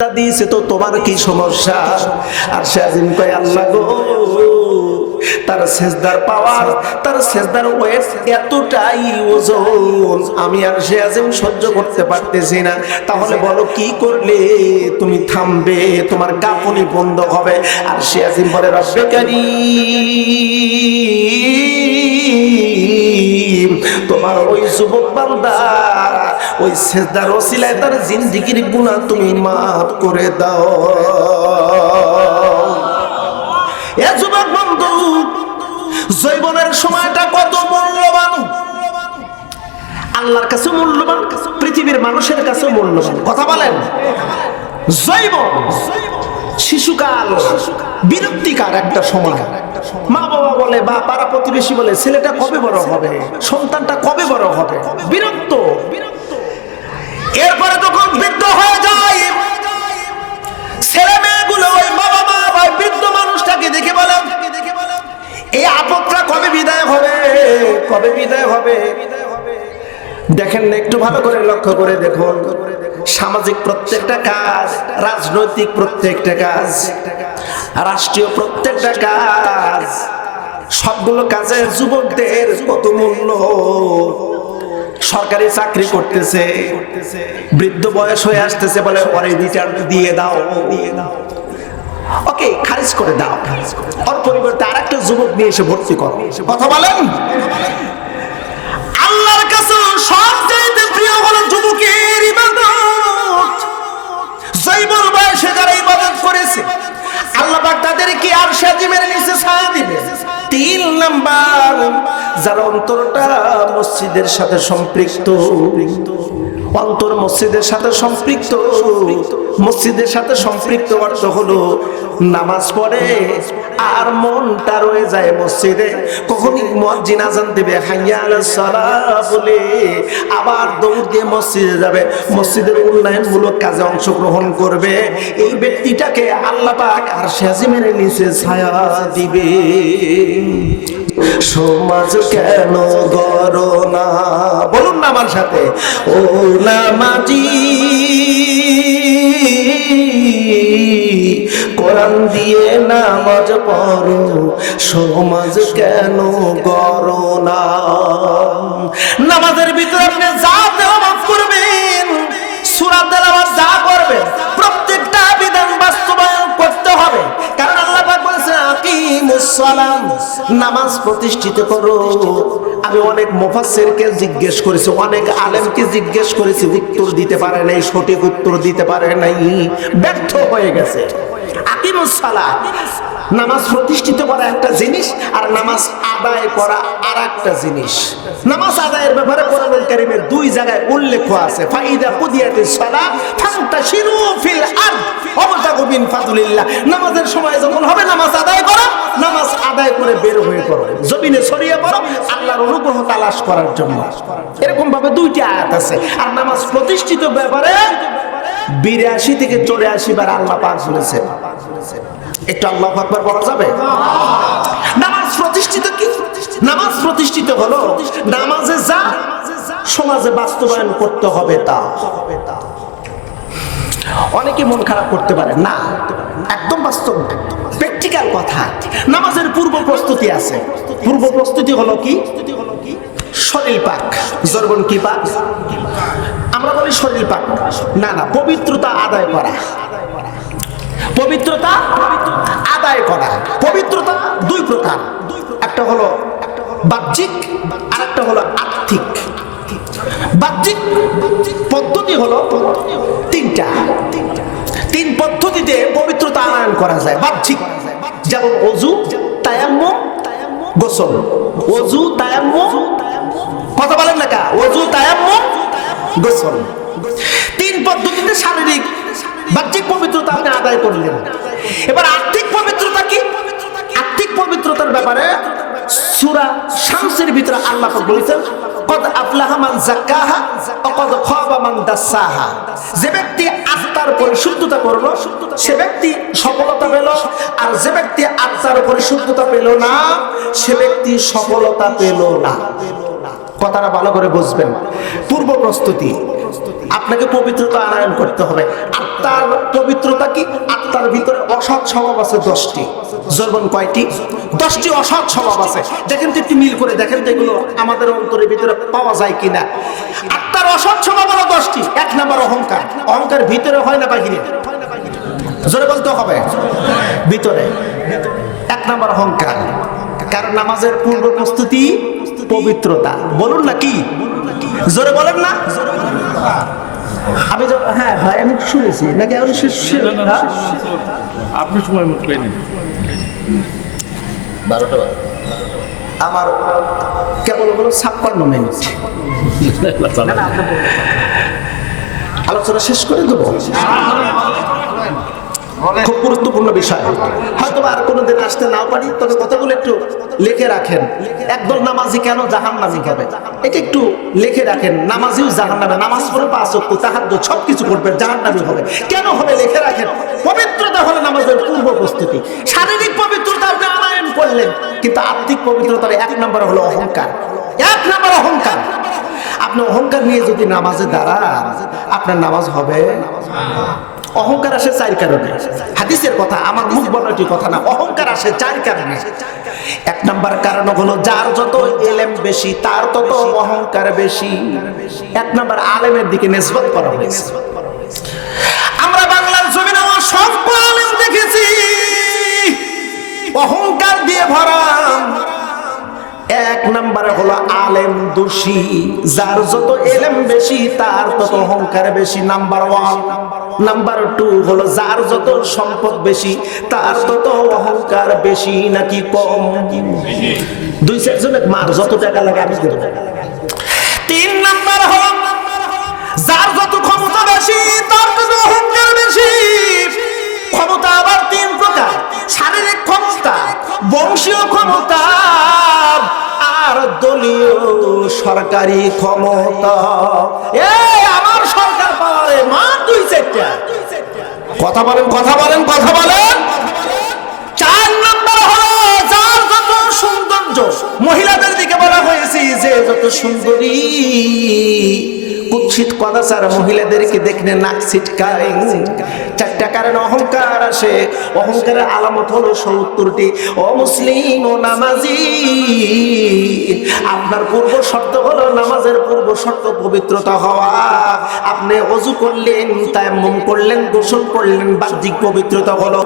দিয়েছে তো তোমার কি সমস্যা? আর সেদিন কয় আল্লাহ গো, তার সেজদার পাওয়ার, তার সেজদার ওয়েট এতটাই ওজন, আমি আর সেদিন সহ্য করতে পারতেছি না। তাহলে বলো কি করলে তুমি থামবে, তোমার কাঁপুনি বন্ধ হবে? আর সেদিন বলে রব্বে কারীম, তোমার ওই যুবক বান্দা ওই সেজদার ওসিলায় তার জিন্দেগীর গুনাহ তুমি মাফ করে দাও। এ যুবক বন্ধু, জীবনের সময়টা কত মূল্যবান, আল্লাহর কাছে মূল্যবান, পৃথিবীর মানুষের কাছে মূল্যবান। কথা বলেন, জীবন শিশুকাল বিরক্তিকার একটা সময়। মা বাবা বলে বা পাড়া প্রতিবেশী বলে ছেলেটা কবে বড় হবে, সন্তানটা কবে বড় হবে, বিরক্ত। এরপরে যখন বৃদ্ধ হয়ে যায়, ছেলে মেয়েগুলো ওই বাবা মা বা বৃদ্ধ মানুষটাকে দেখে বলে এই আপদটা কবে বিদায় হবে, কবে বিদায় হবে। দেখেন না, একটু ভালো করে লক্ষ্য করে দেখুন, সামাজিক প্রত্যেকটা কাজ, রাজনৈতিক প্রত্যেকটা কাজ, রাষ্ট্রীয় প্রত্যেকটা কাজ, সবগুলো কাজে যুবকদের কত মূল্য। সরকারি চাকরি করতেছে, বৃদ্ধ বয়স হয়ে আসতেছে, বলে পরে রিটার্ন দিয়ে দাও, ওকে খারিজ করে দাও, ওর পরিবর্তে আরেকটা যুবক নিয়ে এসে ভর্তি করো। কথা বলেন, আল্লাহর কাছে সবচেয়ে প্রিয় হলো যুবকের ইবাদত। জীবন বয়সে যারা ইবাদত করেছে আল্লাহ পাক তাদেরকে আরশে আজিমের নিচে ছায়া দিবে। 3 নাম্বার, যারা অন্তরটা মসজিদের সাথে সম্পৃক্ত, অন্তর মসজিদের সাথে সম্পৃক্ত। মসজিদের সাথে সম্পৃক্ত অর্থ হলো নামাজ পড়ে আর মনটা রয়ে যায় মসজিদে। কখনই মুয়াজ্জিন আযান দিবে হাইয়া আলাস সালাহ বলে আবার দৌড় দিয়ে মসজিদে যাবে, মসজিদের উন্নয়নমূলক কাজে অংশগ্রহণ করবে। এই ব্যক্তিটাকে আল্লাহ পাক আরশে আজিমের নিচে ছায়া দিবে। সমাজ কেন গড়ো না, বলুন না আমার সাথে, ও নামাজি কোরআন দিয়ে নামাজ পড়ো, সমাজ কেন গড়ো না। নামাজের ভিতরে আপনি যা তেলাওয়াত করবেন, সূরা তেলাওয়াত যা করবেন, প্রত্যেকটা বিধান বাস্তবায়ন করতে হবে। কারণ আল্লাহ পাক বলেছেন আকিমুস সালাম, নামাজ প্রতিষ্ঠিত করো। আমি অনেক মুফাসসিরকে জিজ্ঞেস করেছি, অনেক আলেমকে জিজ্ঞেস করেছি, উত্তর দিতে পারে নাই, সঠিক উত্তর দিতে পারে নাই, ব্যর্থ হয়ে গেছে। আকিমুস সালাম, নামাজ প্রতিষ্ঠিত করা একটা জিনিস, আর নামাজ আদায় করা আরেকটা জিনিস। নামাজ আদায়ের ব্যাপারে কোরআনুল কারীমের 2 জায়গায় উল্লেখ আছে, ফাইদা কুদিয়াতিস সালাহ ফান্তাশিরু ফিল আরদ ওয়াবতাগু মিন ফাদলিল্লাহ। নামাজের সময় যখন হবে নামাজ আদায় করো, নামাজ আদায় করে বের হয়ে পড়ো, জমিনে ছড়িয়ে পড়ো আল্লাহর অনুগ্রহ তালাশ করার জন্য। এরকম ভাবে 2টি আয়াত আছে। আর নামাজ প্রতিষ্ঠিত ব্যাপারে 82 থেকে 84 বার আল্লাহ পাক বলেছেন। একটু আল্লাহু আকবার বলা যাবে? নামাজ প্রতিষ্ঠিত কি? নামাজ প্রতিষ্ঠিত হলো নামাজে যা সমাজে বাস্তবায়ন করতে হবে তা। অনেকে মন খারাপ করতে পারে না, একদম বাস্তব প্র্যাকটিক্যাল কথা। নামাজের পূর্ব প্রস্তুতি আছে। পূর্ব প্রস্তুতি হলো কি? শরীর পাক। জরবন কি পাক? আমরা বলি শরীর পাক, না না, পবিত্রতা আদায় করা। পবিত্রতা আদায় করা। পবিত্রতা 2 প্রকার, একটা হলো বাহ্যিক আর একটা হলো আত্মিক। বাহ্যিক পদ্ধতি হলো 3টা। 3 পদ্ধতিতে পবিত্রতা আনয়ন করা যায়। বাহ্যিক যেমন ওযু, তায়াম্মুম, গোসল। ওযু, তায়াম্মুম, কথা বলেন না কা? ওযু, তায়াম্মুম, গোসল। 3 পদ্ধতিতে শারীরিক বাহ্যিক পবিত্রতা আপনি আদায় করলেন। এবার আত্মিক পবিত্রতা কি? আত্মিক পবিত্রতার ব্যাপারে সূরা শামসের ভিতরে আল্লাহ পাক বলেছেন কদ আফলাহা মান যাক্কাহা ওয়া কদ খাবা মান দাসসাহা। যে ব্যক্তি আত্মার পরিশুদ্ধতা করলো সে ব্যক্তি সফলতা পেল, আর যে ব্যক্তি আত্মার পরিশুদ্ধতা পেল না সে ব্যক্তি সফলতা পেল না। কথাটা ভালো করে বুঝবেন। পূর্ব প্রস্তুতি, আপনাকে পবিত্রতা আনয়ন করতে হবে। আত্মার আত্মার পবিত্রতা কি? আত্মার ভিতরে অসৎ স্বভাব আছে 10টি। জোরবন কয়টি? 10টি অসৎ স্বভাব আছে। দেখেন তো, একটু মিল করে দেখেন তো এগুলো আমাদের অন্তরের ভিতরে পাওয়া যায় কিনা। আত্মার অসৎ স্বভাব হলো 10টি। 1 নাম্বার অহংকার। অহংকার ভিতরে হয় না বাহিরে? জোরে বলতে হবে, ভিতরে। 1 নাম্বার অহংকার। কারণ নামাজের পূর্ব প্রস্তুতি পবিত্রতা। বলুন না কি? জোরে বলেন না। আমি হ্যাঁ ভাই, আমি শুনেছি নাকি এখন আপনি সময় মতো পেয়ে 12টা আমার কেবল হলো 56 মিনিট। আলোচনা শেষ করে দেবো। খুব গুরুত্বপূর্ণ বিষয়। হয়তো আর কোনোদিন আসতে নাও পারি, তবে কথাগুলো একটু লিখে রাখেন। একদল নামাজি কেন জাহান্নামী হবে, এটা একটু লিখে রাখেন। নামাজিও জাহান্নামে, নামাজ পড়ে 5 ওয়াক্ত তাহাজ্জুদ সবকিছু করবেন, জাহান্নামী হবে। কেন হবে লিখে রাখেন। পবিত্রতা হলো নামাজের পূর্ব প্রস্তুতি। শারীরিক পবিত্রতা আপনি আনয়ন করলেন, কিন্তু আত্মিক পবিত্রতার 1 নম্বর হলো অহংকার। 1 নম্বর অহংকার। আপনি অহংকার নিয়ে যদি নামাজে দাঁড়ান, আপনার নামাজ হবে। অহংকার আসে 4 কারণে। হাদিসের কথা, আমার মুখ বলাটি কথা না। অহংকার আসে 4 কারণে। 1 নাম্বার কারণ হলো, যার যত ইলম বেশি তার তত অহংকার বেশি। 1 নাম্বার আলেমের দিকে নিসবত করা হয়েছে। আমরা বাংলার জমিনে সব আলেম দেখেছি অহংকার দিয়ে ভরা। 1 নাম্বারে হলো আলেম দোষী। যার যত ইলম বেশি তার তত অহংকার বেশি, নাম্বার 1। নাম্বার 2 হলো, যার যত সম্পদ বেশি তার তত অহংকার বেশি নাকি কম? 2-4 জনের মার যত টাকা লাগে আমি দেব। 3 নাম্বার হলো, যার যত ক্ষমতা বেশি তার তত অহংকার বেশি। ক্ষমতা আবার 3 প্রকার: শারীরিক ক্ষমতা, বংশীয় ক্ষমতা, আর দলীয় সরকারি ক্ষমতা। আমার সরকার পাওয়ারে মা 2-4টা। কথা বলেন, কথা বলেন, কথা বলেন। 4 নম্বর হলো, যার যত সৌন্দর্য। মহিলাদের দিকে বলা হয়েছে যে যত সুন্দরী, কুৎসিত কদাচার মহিলাদেরকে দেখলে নাক ছিটকায়। 4টা কারণে অহংকার আসে। অহংকারের আলামত হলো 70টি। ও মুসলিম ও নামাজি, আপনার পূর্ব শর্ত হলো, নামাজের পূর্ব শর্ত পবিত্রতা হওয়া। আপনি ওযু করলেন, তায়াম্মুম করলেন, গোসল করলেন, বাহ্যিক পবিত্রতা হলো।